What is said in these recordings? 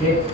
Okey.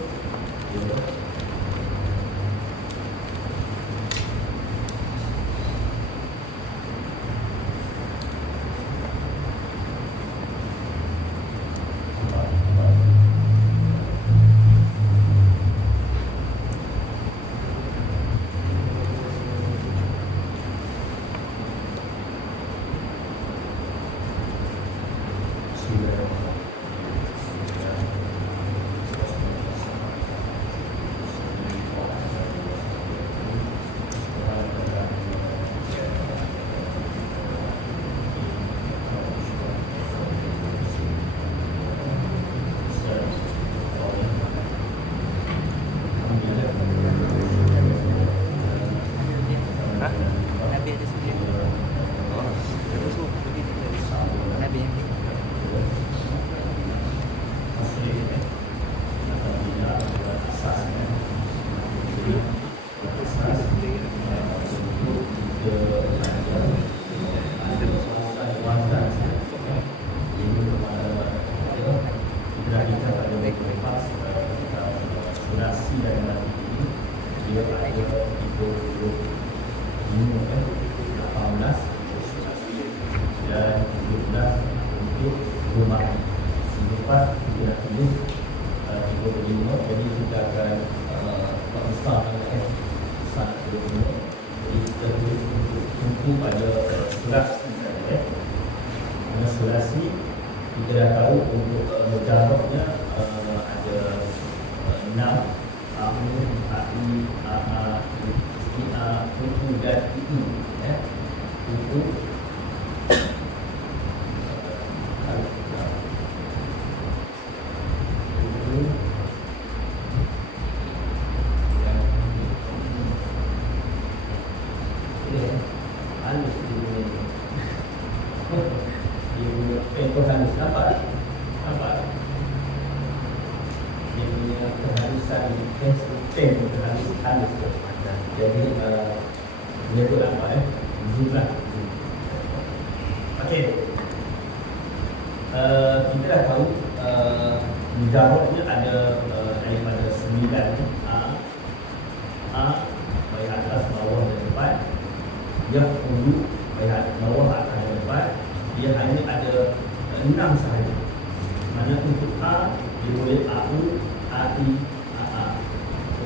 Nabi ada sendiri. Oh, terus Nabi yang ni. Jadi kita akan mengesah sangat berguna. Jadi kita boleh tumpu pada surat surat ni kita dah tahu untuk mujarabnya ada 6 amun, ai, aa, ia, tutu dan itu tutu jadi dia tu nampak jumlah. Okey. Kita dah tahu mujarabnya ada daripada 9 baik atas, bawah dan depan. Yaqulu baik bawah, atas dan depan. Dia hanya ada 6 sahaja. Mana untuk a dia boleh au, ai, aa.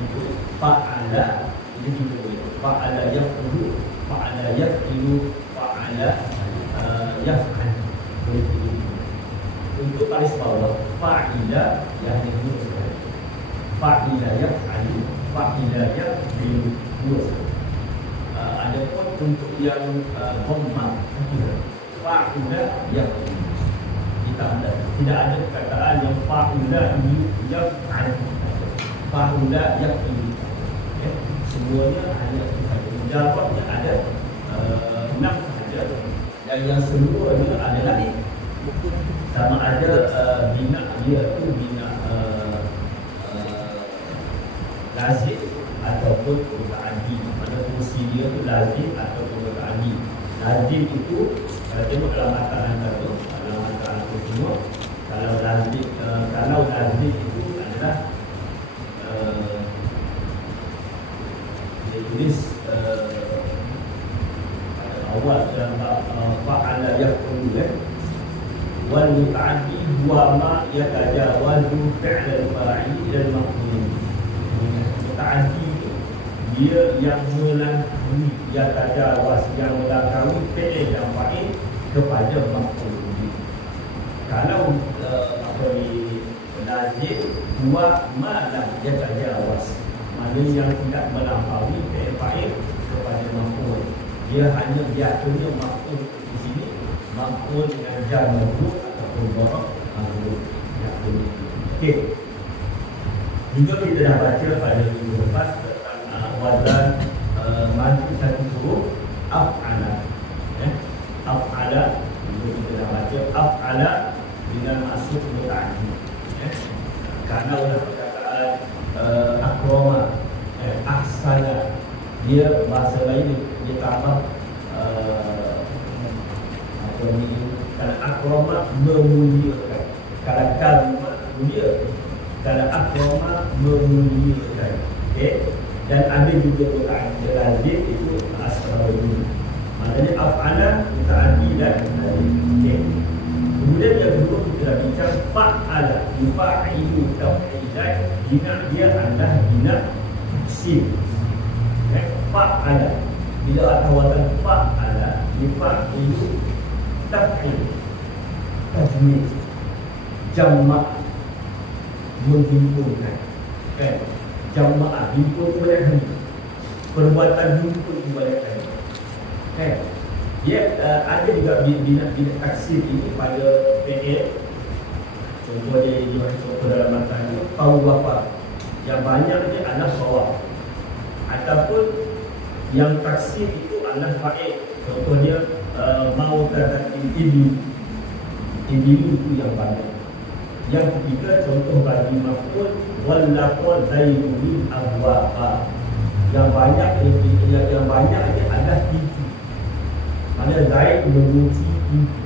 Untuk fa'ala itu kita boleh fa'ala yaqulu, fa'ala yaqilu, fa'ala yaf'al. Boleh pilih. Untuk baris bawah fa'ila yang hanya 2 sahaja. Fa'ila yaf'alu, fa'ila yaqilu 2 sahaja. Adapun untuk yang dhamma fa'ila yaqilu, tidak ada perkataan yang fa'ila yaf'al, fa'ila yaqilu. Semuanya hanya mujarabnya ada 6 sahaja, dan yang semuanya adalah sama ada bina dia tu bina lazim ataupun muta'addi. Pada fungsi dia tu lazim ataupun muta'addi. Lazim itu kalau tengok dalam mata tu, dalam mata tu semua, kalau lazim itu adalah dia tulis awal dalam fa'ala yaqulu wal muta'addi huwa ma yatajawazu fi'l al-fa'il ila al-maf'ul. Muta'addi dia yang melampaui, yatajawaz yang melampaui fi'il dan fa'il kepada maf'ul. Kalau lazim huwa ma lam yatajawaz, mana yang tidak melampaui fi'il fa'il kepada maf'ul. Dia hanya biasanya maf'ul di sini maf'ul dengan jar majrur ataupun dharaf majrur. Okey. Juga kita dah baca pada minggu lepas tentang wazan madu satu huruf af'ala. Af'ala juga kita dah baca af'ala dengan maksud muta'addi. Kerana perkataan akroma, ahsana, dia bahasa lain dia tambah apa ni, kalau akroma memuliakan, kalau kalima mulia, Kalau akrama memuliakan. Okey. Dan ada juga perkataan lazim itu asrawi. Maknanya af'ala mutaaddi dan lazim. Okey. Kemudian yang kedua kita dah bincang fa'ala yufa'ilu taf'ilan, bina dia adalah bina taksir. Fa'ala bila ada watan fa'ala yufa'ilu taf'il, tajmid, jamak, menghimpunkan, kan? Jamaah himpun kepada kami, perbuatan himpun kepada kami, kan? Dia ada juga bina taksir ini pada fi'il. Contoh dia contoh dalam matan itu tawafa, yang banyak dia adalah tawaf, ataupun yang taksir itu adalah fa'il. Contoh dia mau terdapat ini itu yang banyak. Yang ketiga contoh bagi maf'ul wallaqad zaidun abwaqa, yang banyak yang banyak dia adalah pintu. Mana Zaid mengunci pintu.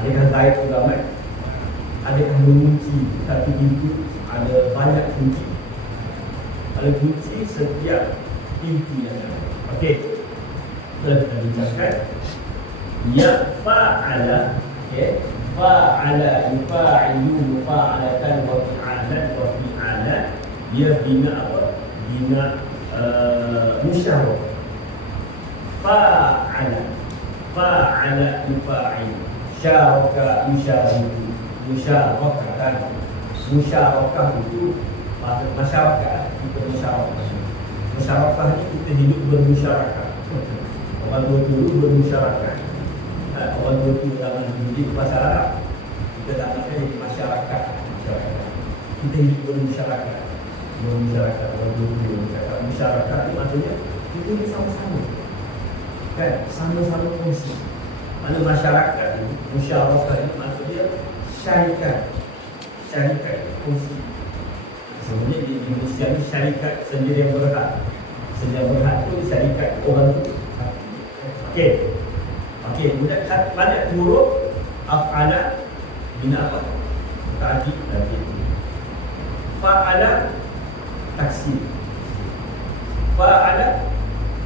Adakah Zaid ramai? Adakah mengunci satu pintu? Ada banyak kunci. Ada kunci setiap pintu yang ada. Okey. Kita bincangkan ya fa'ala, okey. Fa'ala yufa'ilu mufa'alatan wa fi'alan wa fi'alan, dia bina apa? Bina musyawarah. Fa'ala yufa'ilu, syaraka yusyariku, musyarakatan. Musyarakah itu masyarakat, kita musyarakah. Musyarakah ni kita hidup bermusyarakah. Orang tua dulu bermusyarakah. Orang tua tu dalam mendidik bahasa Arab, kita nak jadi masyarakat. Kita hidup bermusyarakah. Bermusyarakah, orang tua dulu bermusyarakah. Musyarakah itu maksudnya kita ni sama-sama, kan? Sama-sama kongsi. Mana masyarakat ni, musyarakah ni maksudnya syarikat. Syarikat kongsi. Sebenarnya di Indonesia ni syarikat sendiri yang berhak. Sendiri yang berhak tu syarikat orang tu. Okey. Okey, kemudian pada huruf af'ala bina apa? Ta'did tadi. Fa'ala taksir. Fa'ala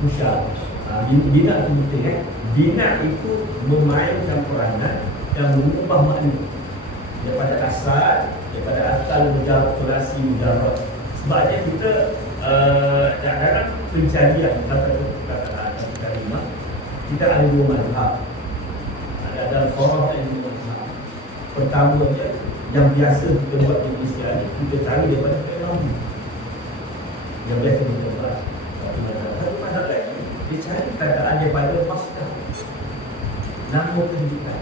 musyawarah. Bina itu betul, Bina itu memainkan peranan dan mengubah makna daripada asal mujarrad, sulasi mujarrad. Sebabnya kita dalam pencarian kata-kata kalimah, kita ada dua mazhab. Ada sorah dan dua mazhab. Pertama dia yang biasa kita buat di Malaysia ni, kita cari daripada fi'il. Yang biasa kita buat. Satu mazhab lagi, dia cari kataan daripada masdar, nama kehidupan.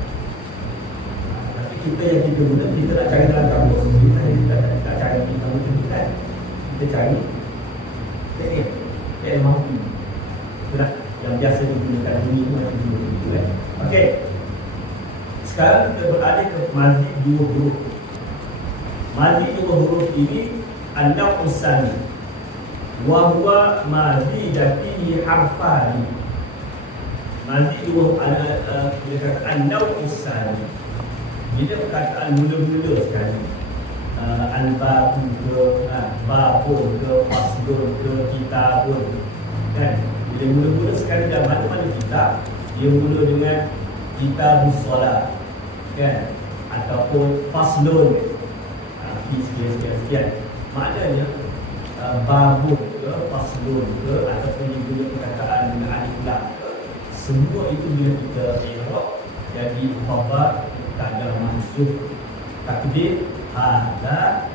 Tapi kita yang kita guna, kita nak cari dalam kamus. Kita tak cari nama kehidupan. Kita cari fi'il madhi. Itulah yang biasa digunakan dunia macam itu, kan? Okey. Sekarang kita beralih ke madhi dua huruf. Madhi dua huruf ini an-naw'u tsani. Wa huwa madhi fihi harfani. Madhi dua an-naw'u tsani. Bila perkataan mula-mula sekali, al-ba'u ke, ba'un ke, faslun ke, kitabun, kan? Bila mula-mula sekali dalam mana-mana kitab, dia mula dengan kitabus solat, kan? Ataupun faslun, sekian. Maknanya babun ke, faslun ke, ataupun dia guna perkataan dengan alif lam ke, semua itu bila kita i'rab jadi khabar tanda mansub, takdir ada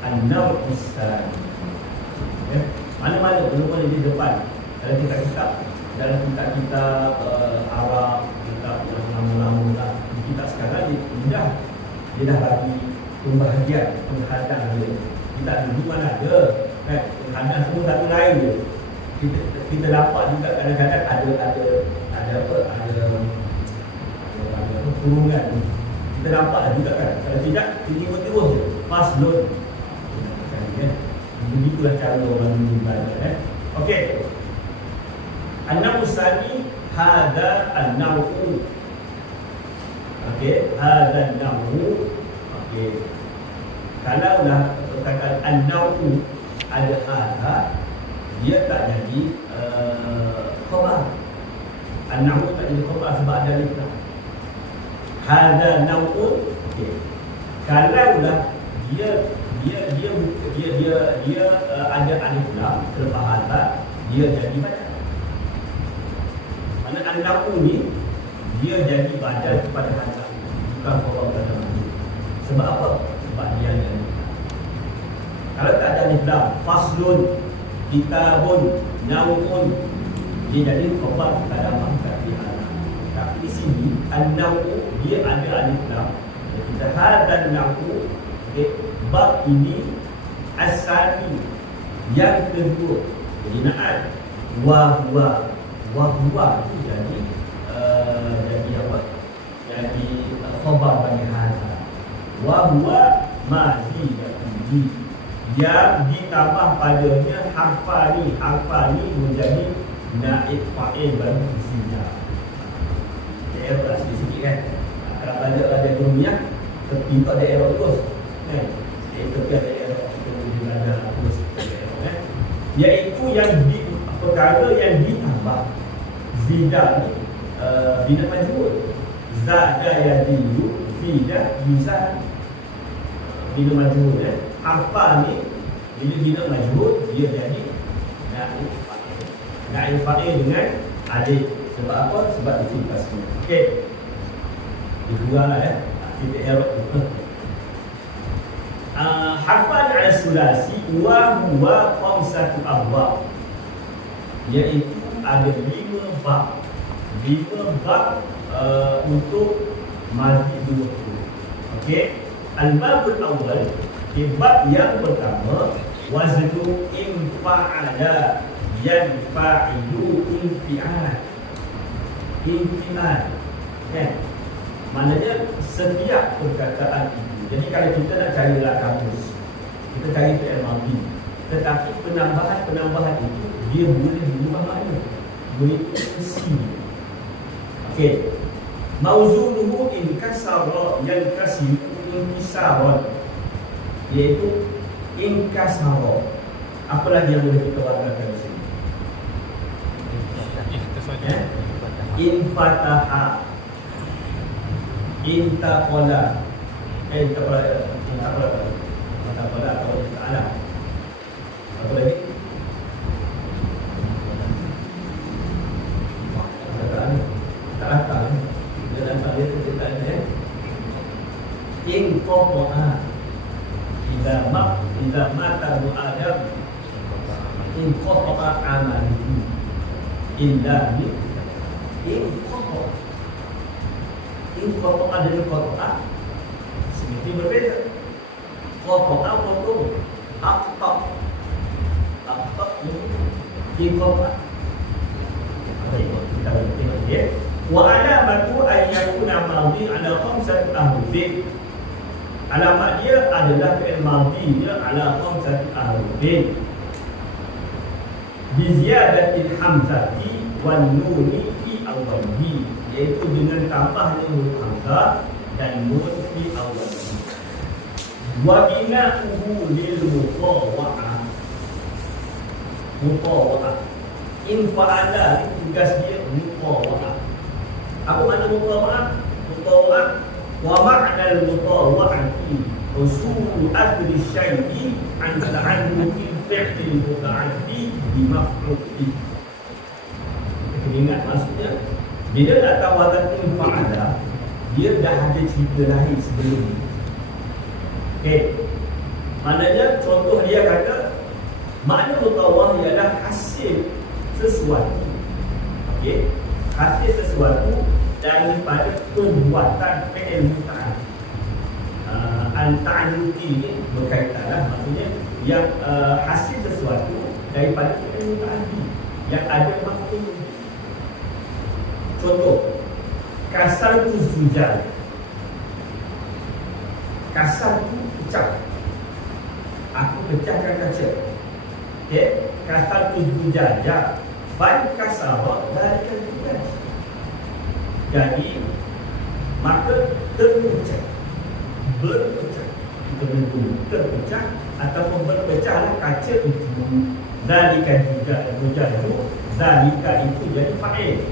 an-naw'u tsani. Mana-mana mana di depan dalam kitab-kitab, dalam kitab-kitab Arab, kitab yang lama-lama, kitab sekarang dia dah bagi pembahagian, penghadang dia. Kita dulu mana ada, kan? Penghadang semua satu lain je. Kita dapat juga kadang-kadang ada kurungan. Kita dapat juga, kan? Kalau tidak, tiba-tiba je faslun. Kan? Begitulah cara orang belajar, Okey. An-naw'u tsani hadza an-naw'u. Okey, hadza an-naw'u. Okey. Kalau dah katakan an-nau'u ada hadha, dia tak jadi khabar. An-nau'u tak jadi khabar sebab ada alif lam. Hadha nau'un, okey. Kalau dah dia ada alif lam selepas hadha, dia jadi badal. Mana an-nau'u ni dia jadi badal kepada hadha, bukan khabar kata maju. Sebab apa? Sebab dia ada alif lam. Kalau tak ada alif lam, faslun, kitabun, nau'un, dia jadi khabar kadamah kata hadha. Tapi di sini an-nau'u dia ada alif lam. Kita hadha nau'u, bab ini asali yang kedua. Jadi na'at wahwa itu jadi apa? Jadi khabar bagi hadha. Wahwa mazidatuhu, yang ditambah padanya harfa ni menjadi naib fa'il bagi isinya. Error sikit kan. Kalau ada dunia kita ada error terus kan. Kita ada error, kita ada terus error kan. Iaitu yang perkara yang ditambah zida ni bina majhul. Zada yazidu, zida yuzad. Bina majhul kan. Harfa ni bila bina majhul dia jadi naib fa'il. Naib fa'il dengan alif. Sebab apa? Sebab diciptaskan. Okey. Dikuranglah ya. Kita error. Harfan ala sulasi wa huwa khamsatu abwab, iaitu ada 5 bab. 5 bab untuk madhi 20. Okey. Al-babul awal, bab yang pertama, waznu infa'ala yanfa'ilu infi'al. Infi'al kan? Maknanya setiap perkataan itu. Jadi kalau kita nak carilah kamus, kita cari fi'il madhi, tetapi penambahan itu dia boleh berubah makna, boleh isi. Okey. Mauzunuhu in kasara yankasiru inkisaran, iaitu inkasara. Apa lagi yang boleh kita warnakan di sini? Infataha, intaqala, intaqala atau ta'ala. Apa lagi? Ta'ala. Dalam tadi kita ada inqata'a, idza mata Adam inqata'a amaluhu illa bi inqata'a dengan qata'a sedikit berbeda. Qata'a potong, aqta ini inqata'a. Kita tengok ya. Wa alamatu an yakuna madhi ala khamsati ahrufin. Alamat dia adalah fi'il madhi dia ala khamsati ahrufin. Bi ziyadatil hamzati wan nuni fi awwalihi, iaitu dengan tambahnya huruf hamzah dan nun fi awwalihi. Wa bina'uhu lil mutawwa'ah. Mutawwa'ah. In fa'ala tugas dia mutawwa'ah. Apa makna mutawwa'ah? Mutawwa'ah wa ma'na al-mutawwa'ati usul akli syai'i an ta'alluqi fi'li muta'addi bi maf'ulih. Ingat maksudnya bila nak tahu wazan fa'ala, dia dah ada cerita lain sebelum ni. Okey. Maknanya contoh dia kata makna mutawwa'ah ialah hasil sesuatu. Okey. Hasil sesuatu daripada perbuatan fi'il muta'addi. An-ta'alluqi ni berkaitanlah, maksudnya yang hasil sesuatu daripada fi'il muta'addi yang ada maf'ul. Contoh, kasartu zujaj. Kasartu pecah. Aku pecahkan kaca. Okey, kasartu zujaj. Fan kasara dari zujaj. Jadi maka terpecah, berpecah. terpecah ataupun berpecahlah kaca itu. Zalika itu zalika itu jadi fa'il.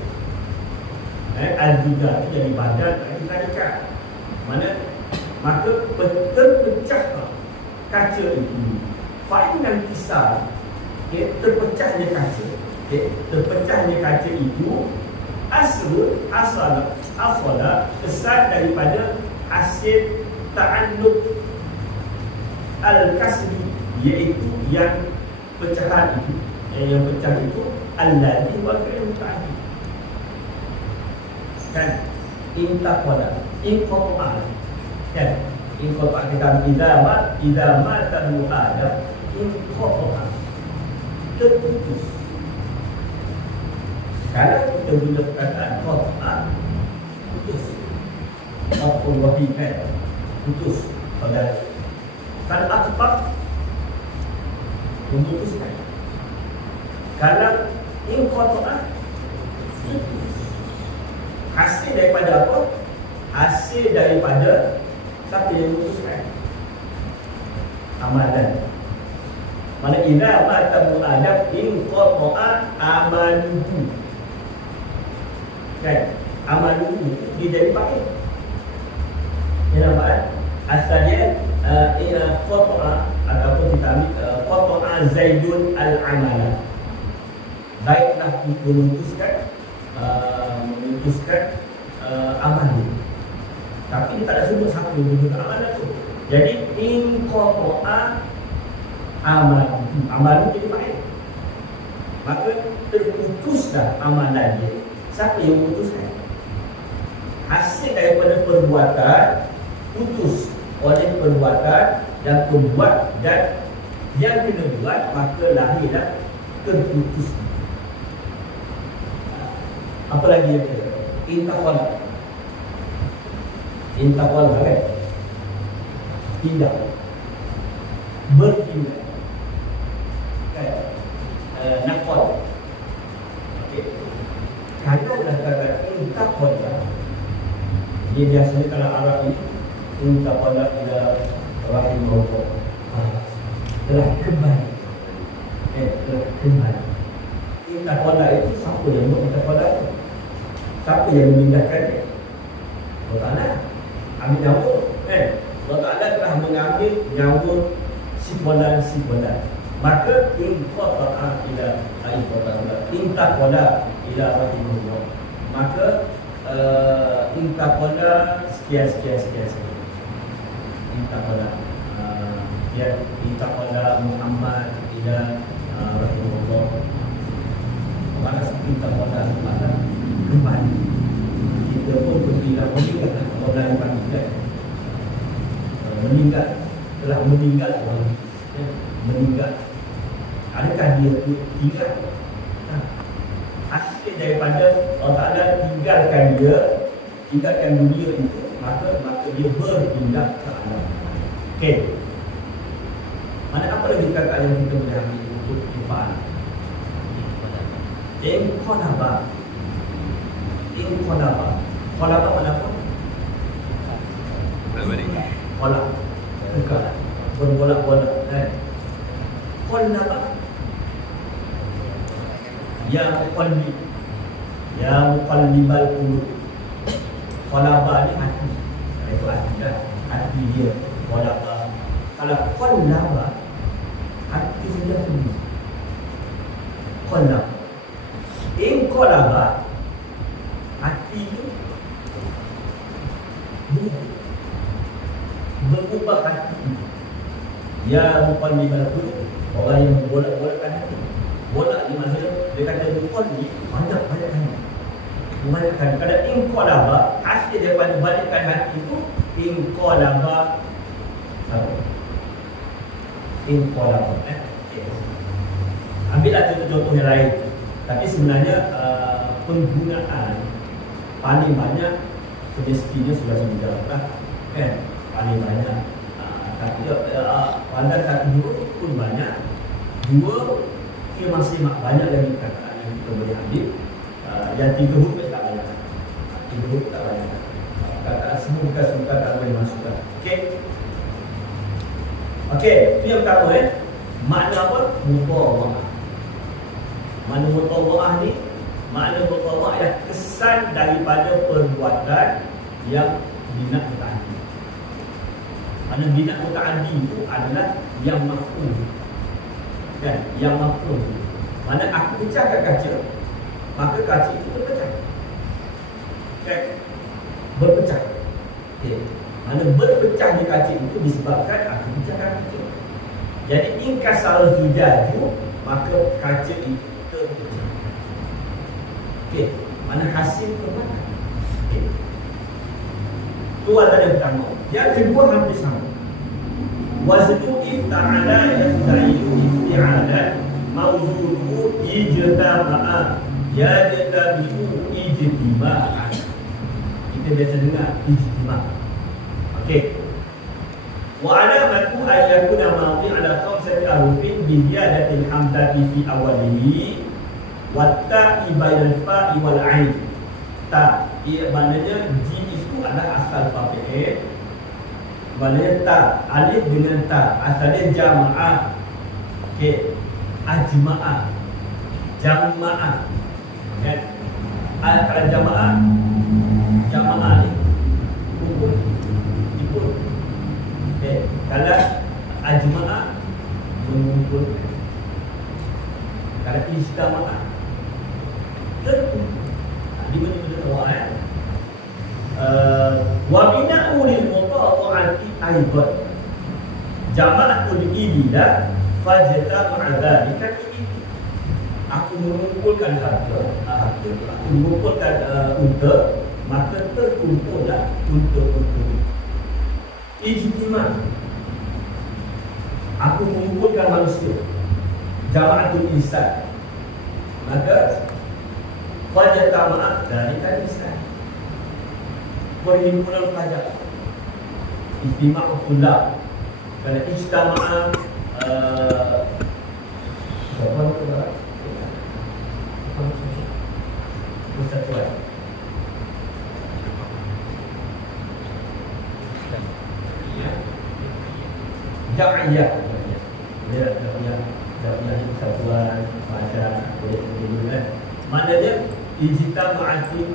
Al-juga itu jadi badan zalika. Mana maka terpecah kaca itu. Fa'il dan kisah, terpecahnya kaca. Terpecahnya kaca itu asal kesan daripada asil ta'alluq al-kasri, iaitu yang pecahan itu, yang pecah itu alladhi wal fi'l muta'addi. Kan intaqala inqata'a, kan inqata'a kita idza mata al-mu'adab inqata'a, terputus. Kalau kita guna perkataan qata'a, putus. Apa wahikan putus pada kan akbar memutuskan. Kalau inqata'a putus. Hasil daripada apa? Hasil daripada siapa yang memutuskan? Amalan. Mana idza mata mu'adab inqata'a amaluhu. Kan? Amaluhu dia jadi fa'il. Ya nampak? Asalnya qata'a ataupun kita ambil qata'a Zaidun al-amala. Zaid nak memutuskan amalan. Tapi dia tak ada sebut siapa yang memutuskan amalan tu. Jadi in qata'a amalan jadi fa'il. Maka terputuslah amalan dia. Siapa yang memutuskan? Hasil daripada perbuatan putus oleh perbuatan dan pembuat dan yang kena buat, maka lahirlah terputus. Apa lagi yang kena? Intaqala kan? Tindak, bertindak kan? Naqal. Okey. Kalau dah kata intaqala, dia biasanya kalau Arab ini intaqala ila rahimahullah, telah kembali. Telah kembali. Intaqala itu siapa yang buat intaqala itu? Siapa yang memindahkan dia? Allah Ta'ala ambil nyawa, Allah Ta'ala telah mengambil nyawa si fulan. Maka inqata'a ila intaqala ila rahimahullah. Maka intaqala sekian. Intaqala Muhammad ila rahimahullah. Mana intaqala mana kembali. Kita pun meninggal kalau Melayu panggil meninggal, telah meninggal orang, meninggal. Adakah dia tinggal? Hasil daripada Allah Ta'ala tinggalkan dunia itu, maka dia berpindah ke alam. Okey. Mana apa lagi perkataan yang kita boleh ambil untuk ifa'al? Inqalaba mana apa? Bola. Bukan. Bola-bola. Qalaba. Ya muqallibal qulub. Qalaba ni hati. Itu hati dah. Hati dia. Qalaba. Kalau qalaba, hati saja sendiri. Qalaba. Inqalaba, hati itu dia mengubah hati itu. Ya muqallibal qulub, orang yang membolak-bolakkan hati. Bolak ni maksudnya dia kata muqallib banyak-banyak hati. Membalikkan pada inqalaba, hasil daripada balikkan hati itu inqalaba. Inqalaba. Ambillah contoh yang lain. Tapi sebenarnya penggunaan paling banyak semestinya sudah dijawablah, kan? Paling banyak. Tapi pada satu huruf pun banyak. Dua, dia masih banyak lagi perkataan yang kita boleh ambil. Yang tiga huruf tak banyak. Tiga huruf tak banyak. Perkataan semua bukan tak boleh masukkan. Okey. Okey, itu yang pertama makna apa? Mutawa'ah. Makna mutawa'ah ni, makna mutawa'ah ialah kesan daripada perbuatan yang bina muta'addi. Makna bina muta'addi itu adalah yang maf'ul. Kan? Yang maf'ul. Mana aku pecahkan kaca, maka kaca itu terpecah. Kan? Berpecah. Okey. Mana berpecahnya kaca itu disebabkan aku pecahkan kaca. Jadi inkasar zujaju, maka kaca itu terpecah. Okey. Mana hasil perbuatan. Okey. Itu adalah yang pertama. Yang kedua hampir sama. Waznu ifta'ala yasta'idu ifti'ala mawzudu ijtama'a yajtabi'u ijtima'an. Kita biasa dengar ijtima'. Okey. Wa alamatu an yakuna madhi ala khamsati ahrufin bi ziyadatil hamzati fi awwalihi wa ta'i bainal fa'i wal 'ain. Ta, ia maknanya ji itu adalah asal fa'il. Maknanya ta, alif dengan ta, asalnya jama'ah. Okey. Ajma'ah. Jama'ah. Kan? Kalau jama'ah, jama'ah ni kumpul. Kumpul. Okey. Kalau ajma'ah, mengumpulkan. Kalau istama'ah, terkumpul. Di mana-mana awal wa bina'u lil mutawa'ati aidan jama'atul ibida fajtama'a dzalika ini. Aku mengumpulkan harta, aku mengumpulkan unta, maka terkumpullah unta-unta. Ijtima', aku mengumpulkan manusia, jama'atul insan, maka fajtama'a dzalika insan. Perhimpunan pelajar, ijtima'u tullab. Kerana ijtama'a persatuan. Jam'iyah. Dia jam'iyah persatuan, pelajar, kan. Maknanya ijtima'atin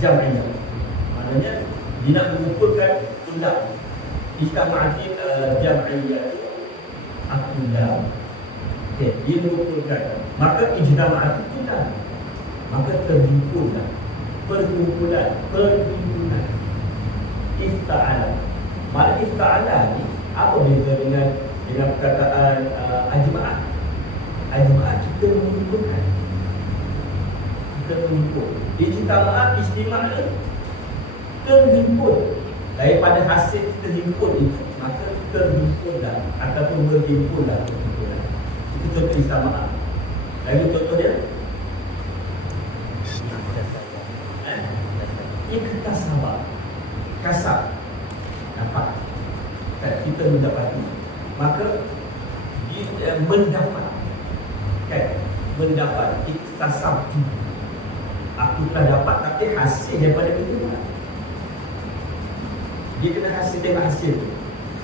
jam'iyah. Maknanya dia nak mengumpulkan tullab. Ijtima'atin jam'iyah itu tullab. Okey, dia mengumpulkan. Maka ijtima'atin tullab, maka terhimpunlah. Perkumpulan. Ifta'ala. Makna ifta'ala ni apa beza dengan perkataan ajma'ah? Ajma'ah kita mengumpulkan. Terhimpun. Ijtima'ah, istimak ni terhimpun. Daripada hasil kita himpun itu, maka terhimpunlah ataupun berhimpunlah. Itu contoh ijtima'ah. Lagi contoh dia iktasabah. Kasab, dapat. Kita mendapati. Maka dia mendapat. Kan? Mendapat. Iktasabtu. Aku telah dapat, tapi hasil daripada itu. Dia kena hasil daripada hasil.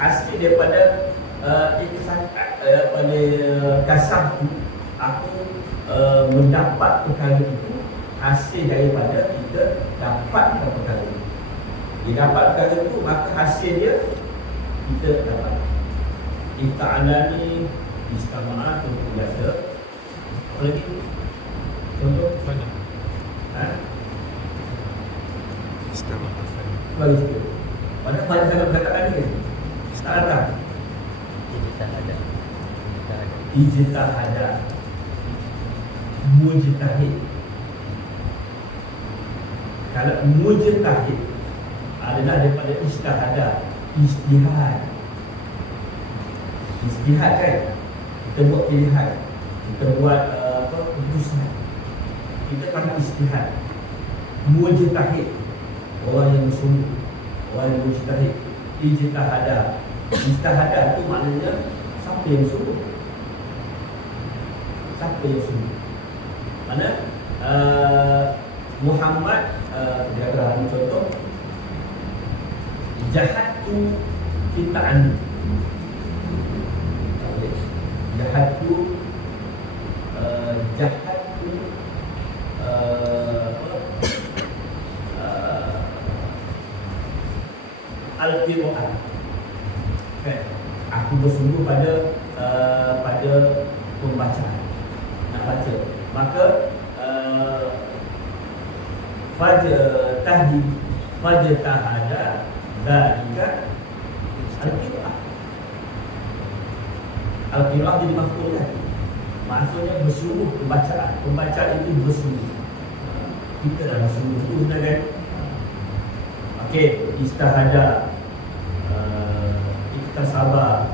Hasil daripada kasar tu, aku mendapat perkara itu. Hasil daripada kita dapatkan perkara itu. Dia dapat perkara itu, maka hasil dia kita dapat. Ifta'ala ni istama'ah tu biasa. Apa lagi? Contoh mana? Istama'ah. Bagus tu. Padahal banyak sangat perkataan ni. Tak ada. Ijtihad. Mujtahid. Kalau mujtahid adalah daripada ijtihad. Ijtihad kan? Kita buat pilihan. Kita buat keputusan. Kita panggil ijtihad. Mujtahid, orang yang bersungguh, orang yang mujtahid. Ijtihad. Ijtihad itu maknanya siapa yang sungguh. Siapa yang sungguh. Mana Muhammad, dia ada contoh jahat tu kita anu. Jahat tu al-qira'ah. Kan? Aku bersungguh pada pembacaan, nak baca. Maka fajtahada zalika al-qira'ah. Al-qira'ah jadi maf'ul kan? Maksudnya bersungguh pembacaan. Pembacaan itu bersungguh. Kita dah bersungguh tu kan? Okey, istihada, iktasaba,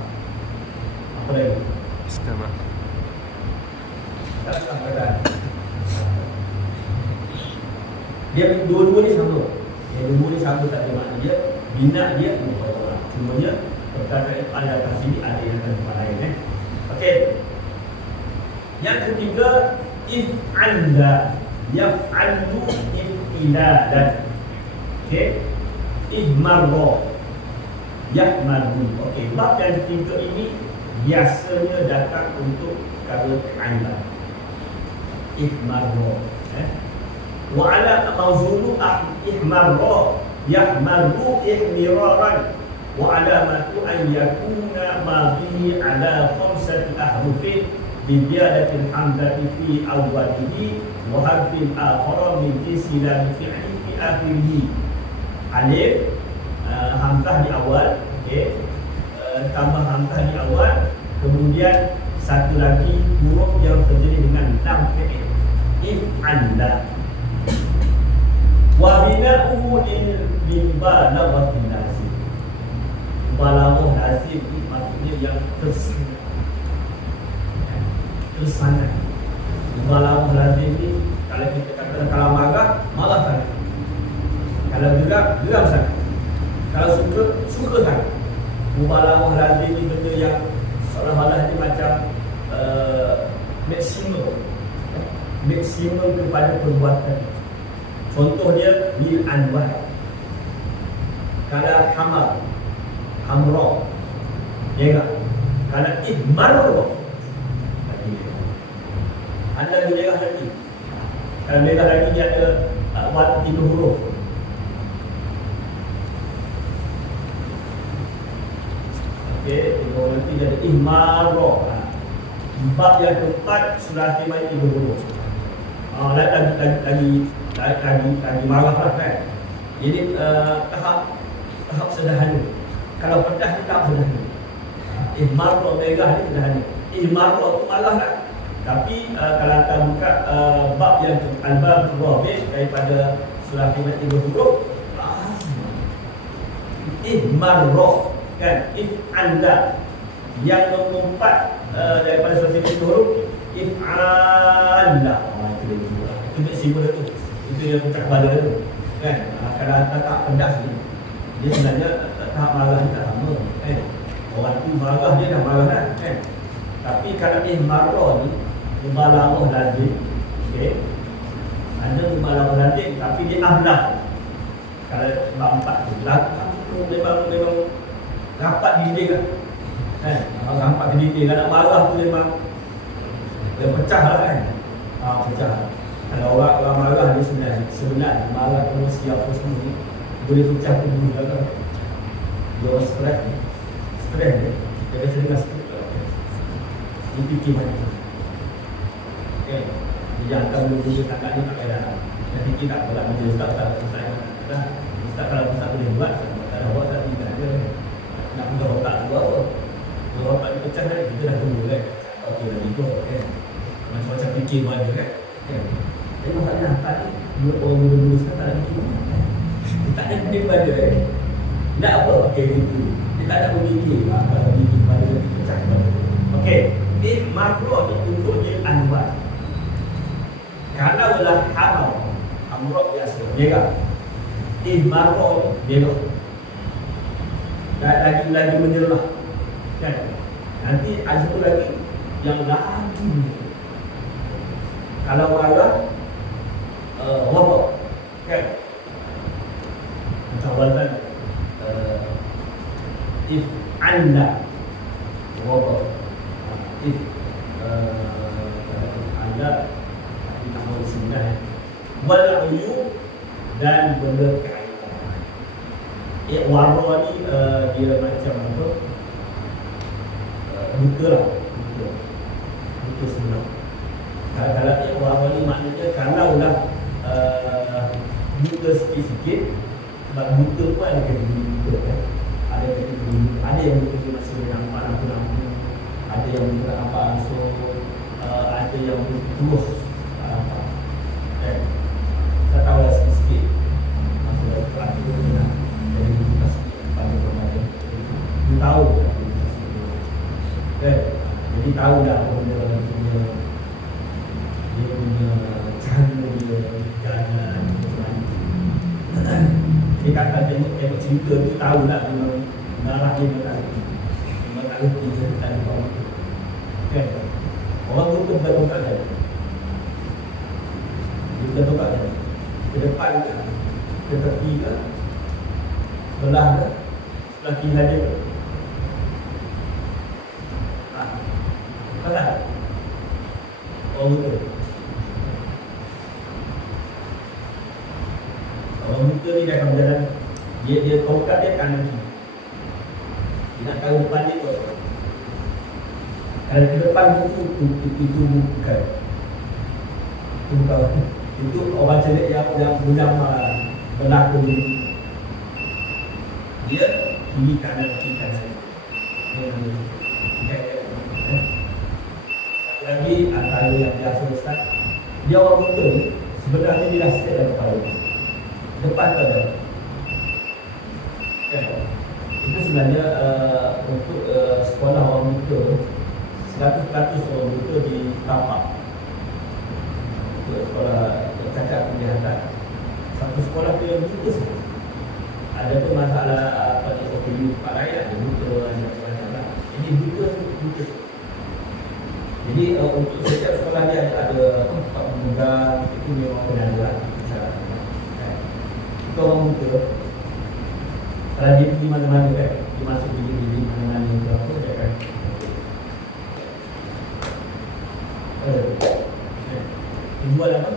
apa lagi? Istama. Tak sabaran. Dia dua-dua ni sama. Dua-dua ni sama, tak ada makna dia. Bina dia untuk orang. Cumanya perkataan ayat atas sini ada yang tempat lain. Okey. Yang ketiga, if'anda, yaf'alu if'iladan. Okey. Ihmarra, ya'malu. Okey, bab yang ketiga ini biasanya datang untuk perkara ailan. Ihmarra, wa ala mawzunu ihmarra ya'malu ihmiraran wa alamatu an yakuna madhihi ala khamsati ahrufin bi ziyadatil hamzati fi awwalihi wa harfin akhar min jinsi lam fi'li fi akhirih. Alif, hamzah di awal, okey, tambah hamzah di awal, kemudian satu lagi huruf yang terjadi dengan lam fi'il. If'anda. Wa bina'uhu lil balaghatin lazim. Balaghah lazim itu maksudnya yang tersangat. Balaghah lazim ni kalau kita kata kalau marah sangat. Kalau geram sangat. Kalau suka sangat. Mubalaghah lazim ni benda yang seolah-olah dia macam maksimum kepada perbuatan. Contoh dia lil anwar. Kalau hamra, merah. Kalau ihmarra, anda merah lagi. Kalau merah lagi dia ada warna 3 huruf. Okey, nanti jadi ihmarra. Bab yang keempat surah Al-Fatihah 3 huruf. Lagi marahlah kan. Jadi tahap sederhana. Kalau pedas ni tak sederhana. Ihmarra merah ni sederhana. Ihmarra tu marah tak. Tapi kalau kita buka bab yang al-bab rabi' daripada surah Al-Fatihah 3 huruf, ihmarra kan, if'anda. Yang nombor 4 daripada surah Al-Fatihah 3 huruf, if'ala. Itu dia simbol tu. Itu dia pecah kepala tu. Kan? Kalau tak pedas ni, dia sebenarnya tahap marah ni tak sama. Kan? Orang tu marah, dia dah marah dah. Kan? Tapi kalau ihmarra ni mubalaghah lazim. Okey. Ada mubalaghah lazim tapi dia ablah. Kalau bab 4 tu memang rapat dinding kan. Kan? Rapat dinding. Kalau nak marah tu memang dia pecah lah kan. Pecah. Kalau orang marah dia sebenarnya marah emosi apa semua ni boleh pecah tu dulu kan. Dia orang stres dia. Dia kata dengan stres. Dia fikir macam okay. Dia jangan dulu kakak ni pakai dalam. Dia fikir tak pula benda ustaz kalau ustaz boleh buat, tak ada buat tapi tak ada. Nak punya otak tu apa? Kalau otak dia pecah kan, kita dah tunggu kan. Okey dah ikut kan. Macam-macam fikir mana kan. Jadi masalahnya tadi dua orang muda-muda sekarang tak ada fikir. Dia tak ada fikir pada kan. Nak apa? Okey gitu. Dia tak ada berfikir. Kalau fikir pada dia pecah pada. Okey. Ihmarra ni untuk dia anwar. Kalau lah hamra biasa merah. Ihmarra ni merah. Dan lagi menyerah. Kan? Nanti ada satu lagi yang lagi. Kalau marah wabak. Kan? Macam wazan if'alna wabah if'alna di tahun 9 wal uyub dan benda kaitan. Warna ni dia macam apa? Buta lah, buta sebenar. Kalau warna ni maknanya kalau dah buta sikit-sikit, sebab buta pun ada kategori buta kan. Ada yang buta dia masih nampak lampu-lampu, ada yang buta nampak langsung, ada yang buta terus nampak kan. Kita tahu lah sikit-sikit masa ada tu nak jadi buta sikit pada remaja. Dia tahu kan, jadi tahu dah dia punya cara dia jalan macam mana. Dia kata tengok cerita tu tahu lah memang narah dia memang tak reti cerita ni orang tu kan. Orang tu bukan dia bukan dia ke depan ke ke tepi ke sebelah ke sebelah kiri saja ke kan orang buta. Orang buta ni dia akan berjalan, dia tongkat dia kanan kiri. Dia nak tahu depan dia tu. Kalau ke depan itu bukan. Itu bukan. Itu orang celik yang berlaku ni. Dia kiri kanan saja. Lagi antara yang biasa Ustaz, dia orang buta ni sebenarnya dia dah set dalam kepala depan tu ada itu sebenarnya untuk sekolah orang buta 100% orang buta di tapak untuk sekolah cacat penglihatan. Satu sekolah tu yang buta semua. Ada tu masalah apa ni, opini Pak Rakyat dia buta dan macam-macam. Ini buta semua. Jadi untuk setiap sekolah dia ada tempat menunggang, itu memang kena ada lah. Itu orang buta. Kalau dia pergi mana-mana kan, dia masuk bilik-bilik mana-mana ke apa, dia kan. Dia buat apa?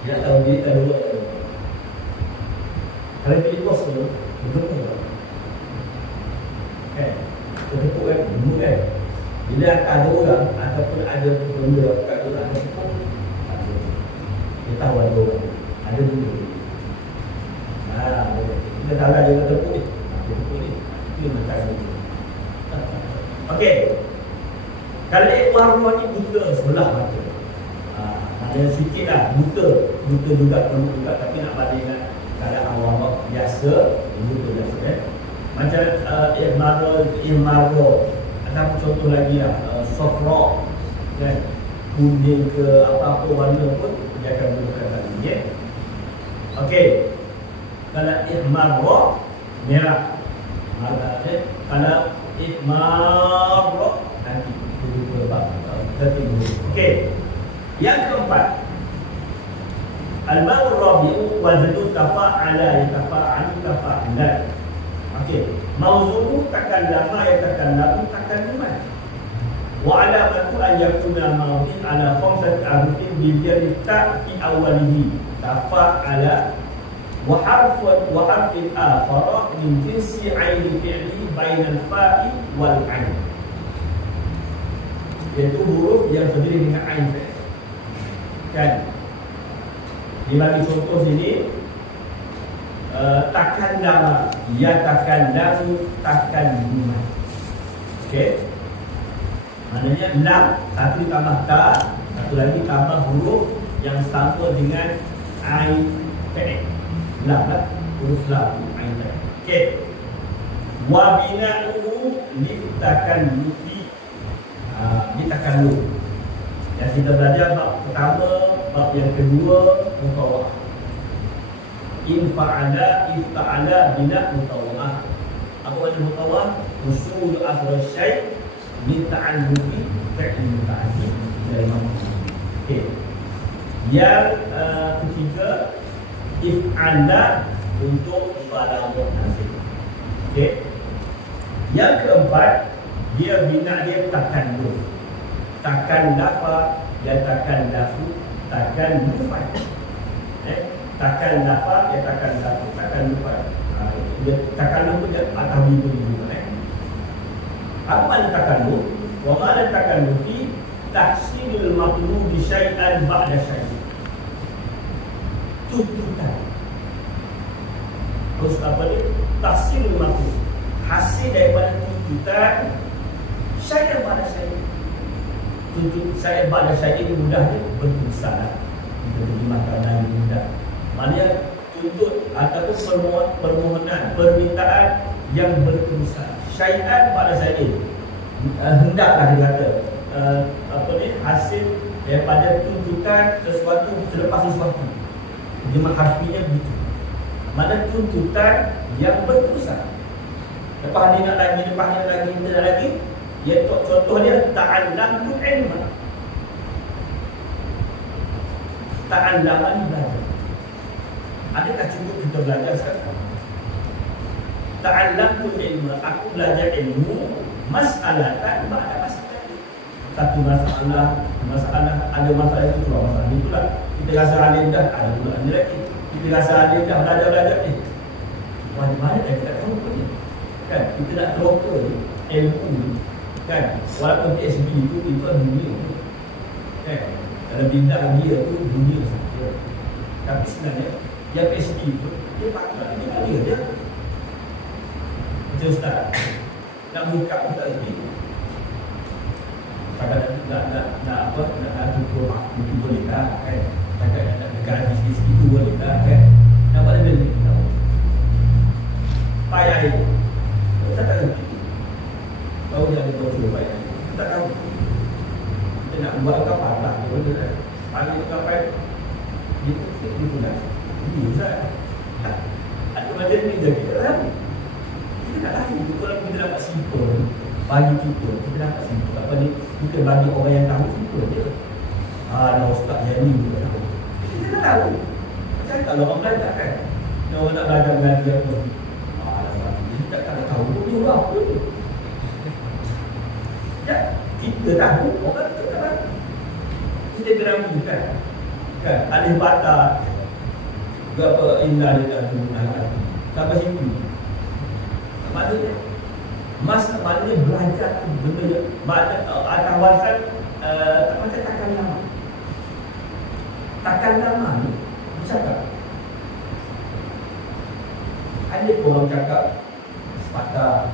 Dia tak tahu bilik tak ada. Kalau bilik kos tu, dia betul tak? Kan? Dia tepuk kan, dulu kan. Bila ada orang ataupun ada benda kat orang ataupun dia tahu ada orang, ada benda. Kita tahu lah dia tepuk ni. Dia tepuk ni. Itu macam ni. Okey. Kalau warna ni buta sebelah mata. Ada sikit lah buta. Buta juga perlu juga, tapi nak bandingkan keadaan warna biasa, buta biasa kan. Macam ihmaro. Ataupun contoh lagi lah, soft rock kan, kuning ke apa-apa warna pun dia akan gunakan lagi ya. Okey. Kalau ihmar merah. Kalau ihmar nanti kita buat okey. Yang keempat, al-ma'ur rabi'u waznu tafa'ala yatafa'al tafa'alan. Okey. Mawzu'u takallama yatakallamu takalluman. Wa alamatu an yakuna mawdin ala khamsati arufin bil jari ta fi awwalihi tafa'ala wa harfin akhara min jinsi 'aini fi'li bainal fa'i wal 'ain. Iaitu huruf yang terdiri dengan ain fi'il. Kan? Dibagi contoh sini, takallama, yatakallamu takalluman. Okey. Maknanya lam satu tambah ta, satu lagi tambah huruf yang sama dengan ain fi'il. Lam lah, huruf lam ain fi'il. Okey. Wa bina'uhu litakallufi. Litakallum. Yang kita belajar bab pertama, bab yang kedua mutawah. Infa'ala, ifta'ala, bina' mutawah. Apa maksud mutawah? Usul asal syai' min ta'alluqi fi'l muta'addi dari mana. Okey. Yang ketiga, if'ala untuk mubalagah nazim. Okey. Yang keempat, dia bina dia takalluf. Takallafa, dia takallafu, takallufan. Takallafa, dia takallafu, takallufan. Dia takalluf dia atau ibu-ibu. Apa makna takalluf? Wa makna takallufi tahsilul maqlub syai'an ba'da syai'. Tuntutan. Terus apa ni? Tahsilul maqlub. Hasil daripada tuntutan syai'an ba'da syai'. Tuntut syai'an ba'da syai' ini mudah dia berusaha. Kita terjemahkan dengan mudah. Maknanya tuntut ataupun permohonan, permintaan yang berusaha. Syai'an ba'da syai'. Hendaklah dikata hasil daripada tuntutan sesuatu selepas sesuatu. Terjemah harfinya begitu. Mana tuntutan yang berusaha. Lepas dia nak lagi, lepas dia nak lagi, dia contoh dia ta'allamtu ilma. Ta'allaman belajar. Adakah cukup kita belajar sekarang? Ta'allamtu ilma, aku belajar ilmu. Mas'alatan ba'da masalah. Satu masalah, ada masalah itu keluar masalah itu lah. Kita rasa alim dah, ada pula ni lagi. Kita rasa alim dah, belajar ni. Mana dah kita tahu pun ni. Kan, kita nak teroka ni, ilmu ni. Kan, walaupun PhD itu dunia. Kan, dalam bidang dia tu dunia saja. Tapi sebenarnya, yang PhD itu, dia patut ini dunia dia. Macam Ustaz, nak buka pun tak lebih. Kadang nak tutup itu boleh tak kan. Kadang nak gaji sikit-sikit itu boleh tak kan. Nak buat lebih tahu. Payah itu kita tak lebih. Tahu dia ada betul payah itu kita tak tahu. Kita nak buat kapal lah. Boleh tak. Pagi itu kapal itu pula. Ini Ustaz. Ada macam ni je kita tahu. Kita tak tahu. Kalau kita dapat simpul bagi kita dapat simpul. Apa ni? Bukan bagi orang yang tahu simpul je. Dah Ustaz yang ni kita tahu. Kita tak tahu. Macam kalau orang belajar kan, orang nak belajar mengaji apa, kita tak tahu dia apa ni. Ya, kita tahu, orang kita tak tahu. Kita geramu kan. Kan, alih bata berapa indah dia dah gunakan. Sampai situ. Maksudnya maknanya belajar benda kawasan macam takkan lama ni bercakap. Ada orang cakap sepatah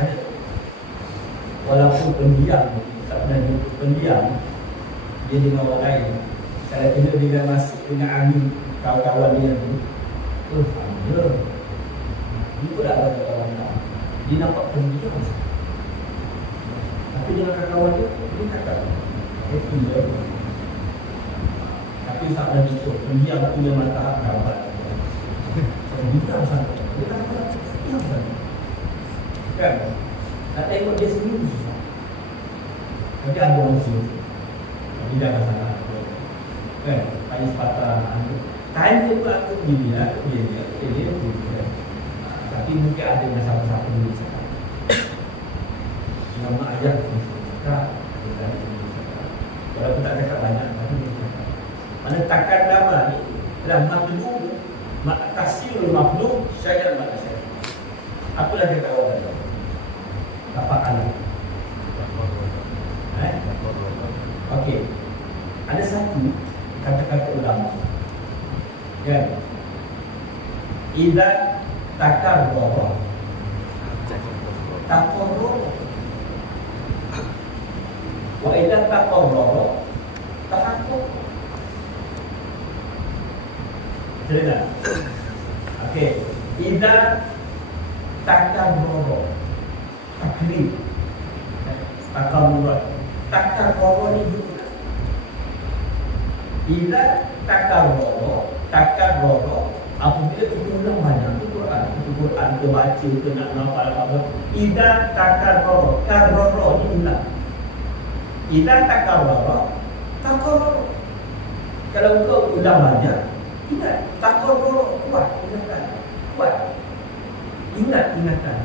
ada walaupun pendiam dia dengan orang lain. Kalau kena dia masuk dengan angin kawan-kawan dia tu, sama dia pun tak ada kawan-kawan. Dia nampak pendiam, tapi dengan kawan-kawan dia cakap happy je. Tapi tak ada besok pendiam punya mata kawan. Pendiam sangat. Dia tak ada pendiam sangat. Kan? Nak tengok dia sendiri susah. Nanti ada orang sini. Tidak ada salah. Kan? Tanya sepatah. Tanya tu aku begini lah. Dia tapi mungkin ada yang sama-sama dulu cakap. Nama ayah cakap. Kalau aku tak cakap banyak, tapi dia cakap. Mana takkan nama ni adalah makhluk, taksirul makhluk, syai'an ba'da syai'. Apalah dia kata orang tu? Tak faham. Okey. Ada satu kata-kata ulama. Kan? Idza takarrara. Takarrara. Wa idza takarrara tahaqqaq. Jelas. Okey. Idza takarrara. Taklid. Takarrara ni juga. Idza takarrara apabila kita ulang banyak Quran kita baca, kita nak hafal apa. Idza takarrara ni ulang. Idza takarrara kalau kau ulang banyak, tidak takarrara kuat. Ingat ingatan.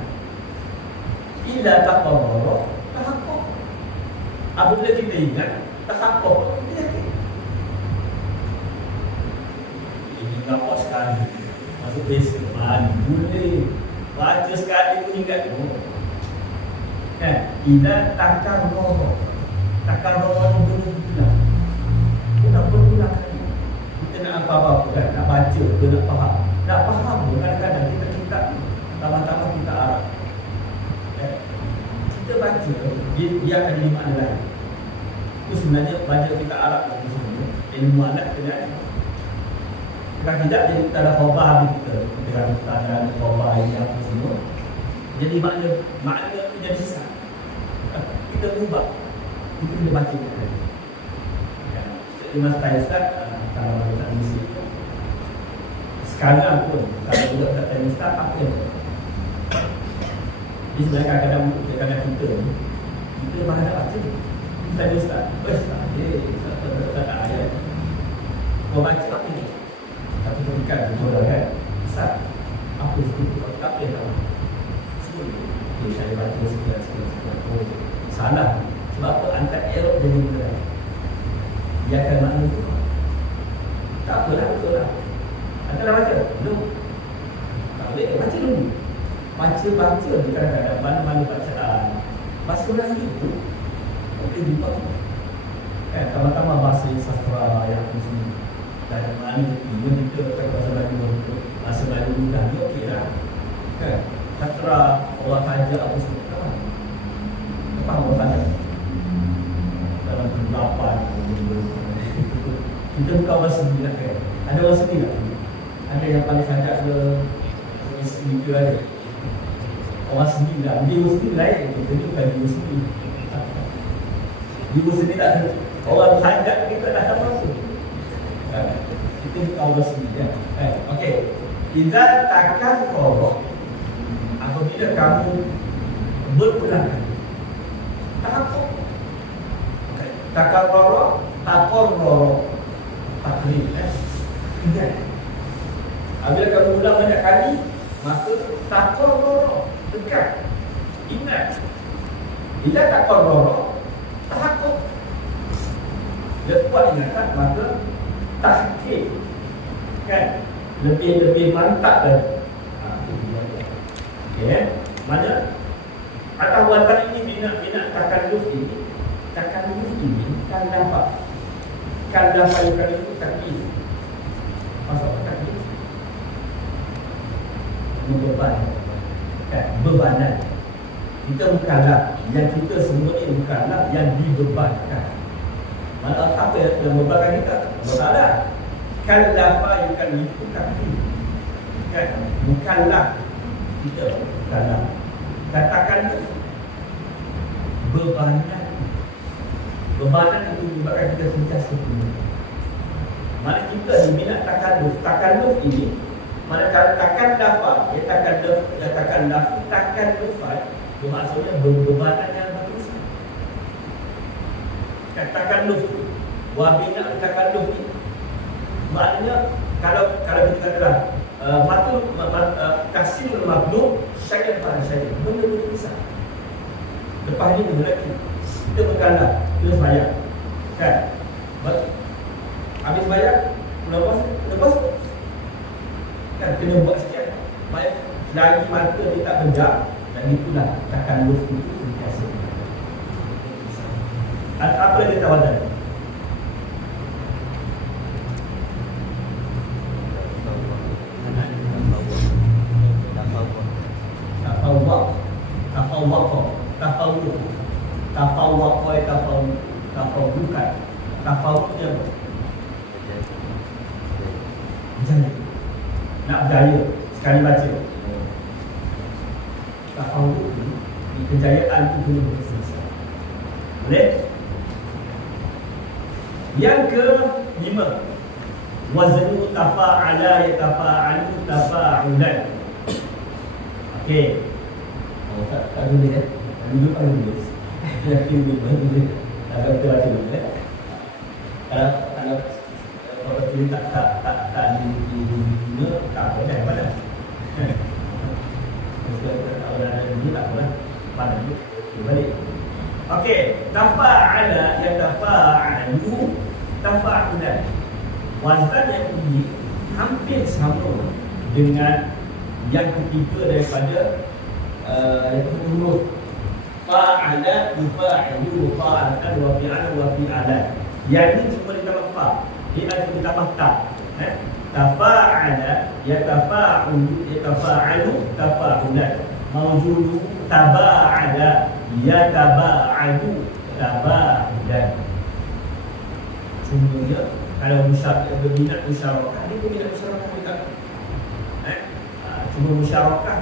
Ila taqarrara tahaqqaq. Apabila kita ingat, tahaqqaq, kita yakin. Ini gampang sekali. Masuk basic mana boleh baca sekali pun ingat tu. Kan? Ila taqarrara. Taqarrara berulang. Kita berulang kali. Kita nak apa-apa kan? Nak baca ke nak faham? Nak faham pun kadang-kadang kita minta tambah-tambah kita arah. Kita baca, dia akan jadi makna lain. Itu sebenarnya baca kita arah itu semua. Ilmu anak kita ada. Kalau tidak jadi kita ada khabar kita. Dengan kita ada khabar ini apa semua. Jadi makna itu jadi sesat. Kita ubah. Kita boleh baca kita. Mas Ustaz, kalau kita misi itu sekarang pun kalau juga tak tanya Ustaz apa yang jadi sebenarnya kadang-kadang kita mana nak baca kita tanya Ustaz Ustaz tak ayat kau baca apa ni tapi bukan betul kan Ustaz apa itu apa yang semua saya baca sekian oh salah sebab apa angkat error jadi benar dia akan makna itu tak apalah betul lah anda dah baca? Belum? Tak boleh, baca dulu. Baca di kadang-kadang mana-mana bacaan bahasa Melayu itu boleh dibuat kan, tambah-tambah bahasa sastra yang semua dan mana ini kita bahasa Melayu mudah dia okey lah kan, sastra orang saja apa semua kan apa orang saja dalam pendapat kita bukan bahasa sendiri lah kan, ada bahasa sendiri tak? Ada yang paling sangat ke sendiri ke ada orang sendiri lah, dia sendiri lain kita ni bukan dia sendiri dia sendiri tak ada orang sangat kita dah tak masuk kita bukan orang sendiri ya. Okey, Iza takkan korok apabila kamu berulang kali takut takkan korok takor korok taklid ingat. Apabila kamu ulang banyak kali, maka takor roro dekat. Ingat. Bila takor roro, takut. Dia kuat ingatan, maka tahkik. Kan? Lebih mantap lagi. Okay. Mana? Atau watan ini bina takalluf ini. Takalluf ini kan dapat. Kan dapat itu taklid. Masuk taklid. Beban kan, bebanan kita bukanlah yang kita semua ni bukanlah yang dibebankan. Mana apa yang membebankan kita? Bukanlah kallafa yukallifu kaki kan, bukanlah kita bukanlah katakan bebanan itu menyebabkan kita sentiasa penuh. Mana kita diminat takalluf ini. Manakala takkan dapat, dia takkan dapat, bermaksudnya bebanan yang berterusan. Katakan luf tu, wabina takkan luf ni. Maknanya kalau kita katalah kasih maklum syai'an pada syai'an, benda berterusan. Lepas ni berarti kita berkala, kita sembahyang, kan? Habis sembahyang, lepas kan kena buat sekian baik lagi mata dia tak pejam dan itulah takkan luf itu biasa. Apa yang dia tawadan? Tafawuqnya berjaya. Nak berjaya sekali baca. Tafawuq ni kejayaan itu belum selesai. Boleh? Yang ke-5, waznu tafa'ala yatafa'alu tafa'ulan. Okey. Tak boleh ya. Dulu kan dulu. Dia kira dulu. Agak kita baca dulu ya. Kalau kita tak di tak boleh mana. pada balik. Okey, tafa'ala yatafa'alu tafa'ulan. Wazan yang ini hampir sama dengan yang ketiga daripada huruf fa'ala, yufa'ilu, fa'alkan, wa fi'ala, wa fi'alan. Yang ini cuma ditambah fa, dia ada ditambah ta. Tafa'ala yatafa'ulu, yatafa'alu, tafa'ulan. Mawjudu taba'ala yataba'alu, taba'ulan. Contohnya kalau berminat musyarakah, dia berminat musyarakah juga. Cuma musyarakah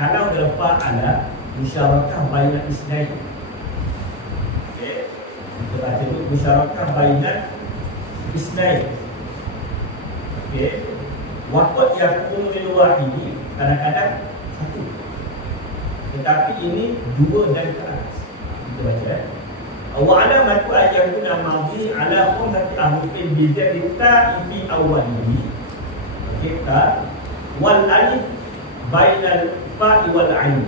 kalau dalam fa'ala musyarakah bainal isnain. Okey, kita baca dulu musyarakah bainal isnain. Okey, waqad yakunu lil wahidi, kadang-kadang satu, tetapi ini dua dan ke atas. Kita baca wa alamatu ayyakuna madhi ala khamsati ahrufin bi dzati ta'i fi awwalihi. Okey, ta wal alif bainal fa'i wal 'ain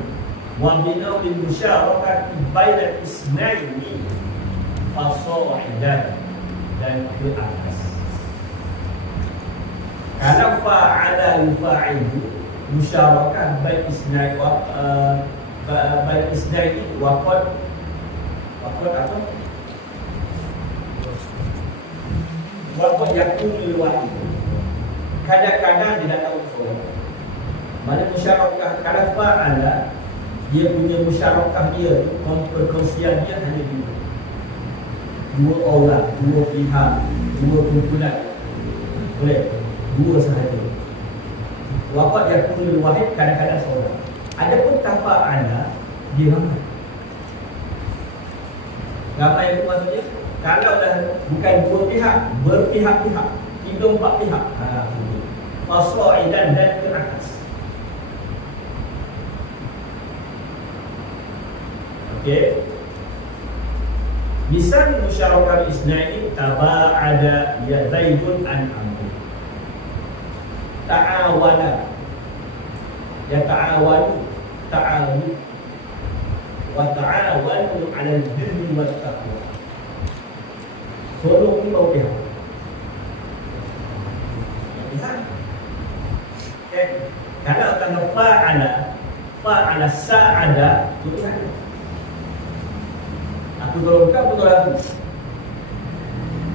wa binau bil musyarakati bainal isnaini fasa'idan, dan ke atas. Kalau fa'ala yufa'ilu musyarakah bain isnaini wa bain isnaini wa qad apa? Wa qad yakunu lil wahid. Kadang-kadang dia tak tahu soal. Mana musyarakah, kalau fa'ala dia punya musyarakah dia, perkongsian dia hanya dua orang, dua pihak, dua kumpulan. Boleh? Dua sahaja. Waqad yakunu lil wahid, kadang-kadang seorang. Adapun tafa'ala dia ramai. Ramai itu maksudnya kalau dah bukan dua pihak, berpihak-pihak, 3-4 pihak. Fasa'idan, dan ke atas. Okey. Misal musyarakah isnaini taba'ada ya Zaidun an Amr. Ta'awana ya ta'awanu, ta'awun wa ta'awanu 'alal birri wat taqwa. Tolong ni bau pihak. Lihat. Okay. Kalau kata fa'ala sa'ada, tu lihat. Aku tolong kau, betul aku.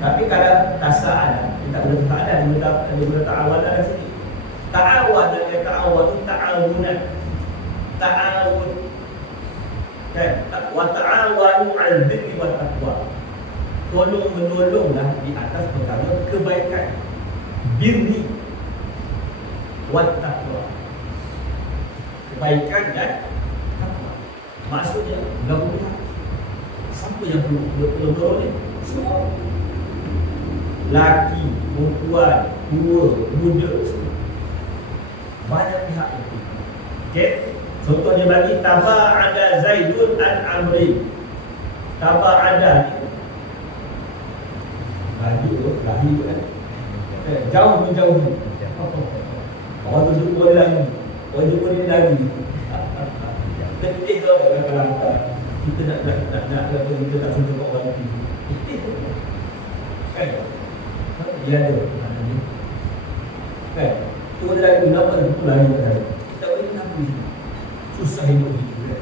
Tapi kalau tasa'ada, kita boleh ta'ada, dia boleh ta'awada di sini. Ta'awada ya ta'awadu ta'awunan. Ta'awun. Okay. Wa ta'awanu 'alal birri wat taqwa. Tolong menolonglah di atas perkara kebaikan, birri wat taqwa, kebaikan dan takwa. Maksudnya gabungan. Siapa yang perlu menolong ni? Semua. Laki, perempuan, tua, muda, semua. Banyak pihak itu. Okey. Contohnya bagi taba'ada Zaidun an Amri. Taba'ada ni lagi kan, jauh menjauhi. Orang tu jumpa dia lagi, orang jumpa dia lagi. Ketih tu kadang-kadang kita nak kita nak suntuk kat orang tu. Kan? Dia ada. Kan? Tu dia lagi nama tu lagi kan. Tak boleh nak pergi. Susah hidup itu kan.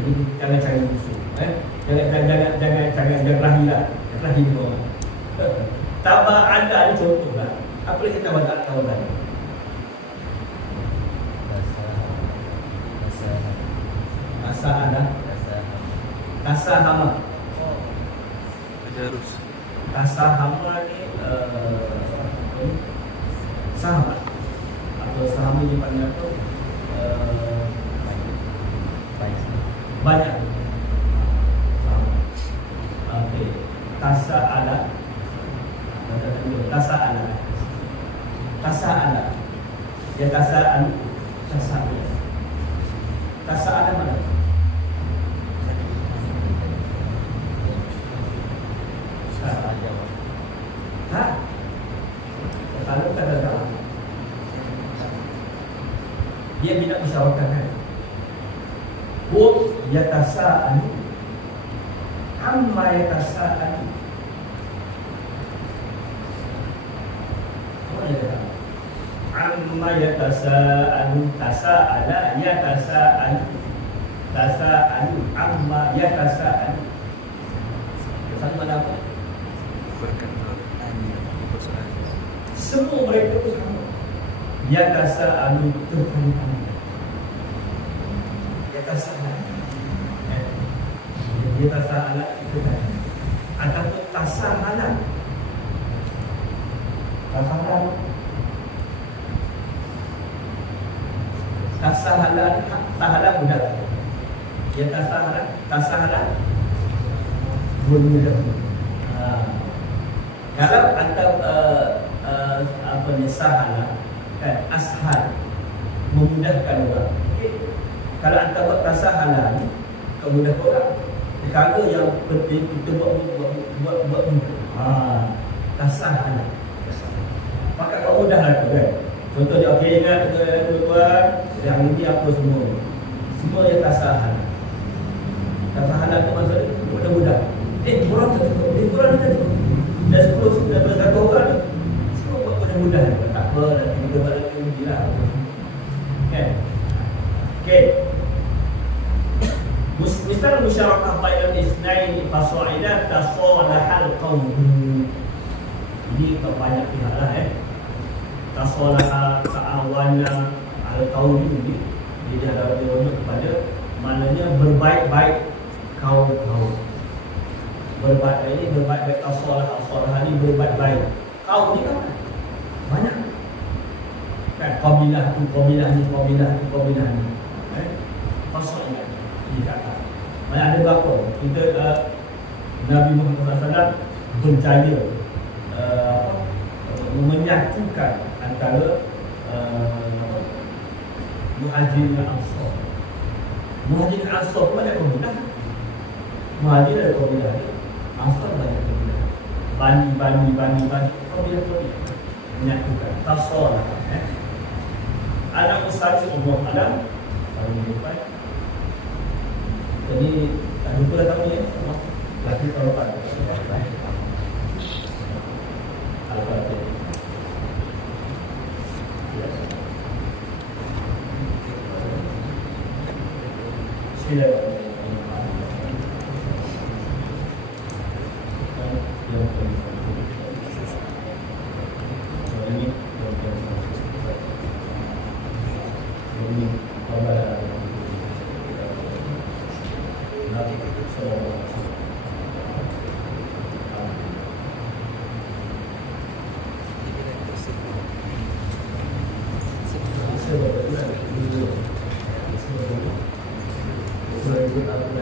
Jadi jangan cari musuh, kan? Jangan rahilah. Rahim orang. Taba'ada ni contohlah. Apa lagi kita tak tahu lagi? Tasa'ada. Tasahama. Tadarus. Tasahama ni sahabat atau sahabat ni panggil apa? Banyak. Okey. Tasa'ala. Tasa'ala. Ya tasa'al. Tasa'ala mana? Ha? Kalau kata salah. Dia tidak musyawarah kan? yatasa'alu amma yatasa'alu. Apa dia? Amma yatasa'alu, tasa'ala yatasa'alu, tasa'alu amma yatasa'alu. Sama mana apa? Perkataan persoalan. Semua mereka itu sama. Yatasa'alu tertanya-tanya. Yatasa'ala. Yatasa'ala itu tanya. Ataupun tasa'ala. Tasa'ala. Tasahala, tahala mudah. Ya tasahala bermudah. Kalau atau apa ni sahala, kan ashal, memudahkan orang. Okay. Kalau antara tasahala ni memudahkan orang. Perkara yang penting kita buat mudah. Tasahala. Maka kau mudahlah tu kan. Contohnya, okey, ingat tuan-tuan, yang ini apa semua? Semua yang tasahan. Tasahan itu maksudnya mudah-mudah. Kurang tak cukup. Kurang tak cukup. Dan 10 sudah berkata orang ni, semua buat mudah-mudah. Tak apa, nanti kita buat lagi uji lah. Kan? Okey. Misal musyarakah bainal isnaini fasaidan tasalahal qaum. Ini banyak pihak lah tasalah ta'awana al-qaum ini dia ada merujuk kepada maknanya berbaik-baik kaum-kaum. Berbaik-baik tasalah ini berbaik-baik. Kaum ni kan banyak. Kan kabilah tu, kabilah ni, kabilah tu, kabilah ni. Fasaidan dikata. Mana ada berapa? Kita Nabi Muhammad SAW berjaya menyatukan antara Muhajirin dan Ansar. Muhajirin dan Ansar banyak kabilah. Muhajirin ada kabilah dia, Ansar banyak kabilah. Bani kabilah menyatukan. Tasalah. Anak Ustaz Allah Adam tahun depan. Jadi tak lupa dah tahu ni lagi tahun depan. Al-Fatihah. Bismillahirrahmanirrahim.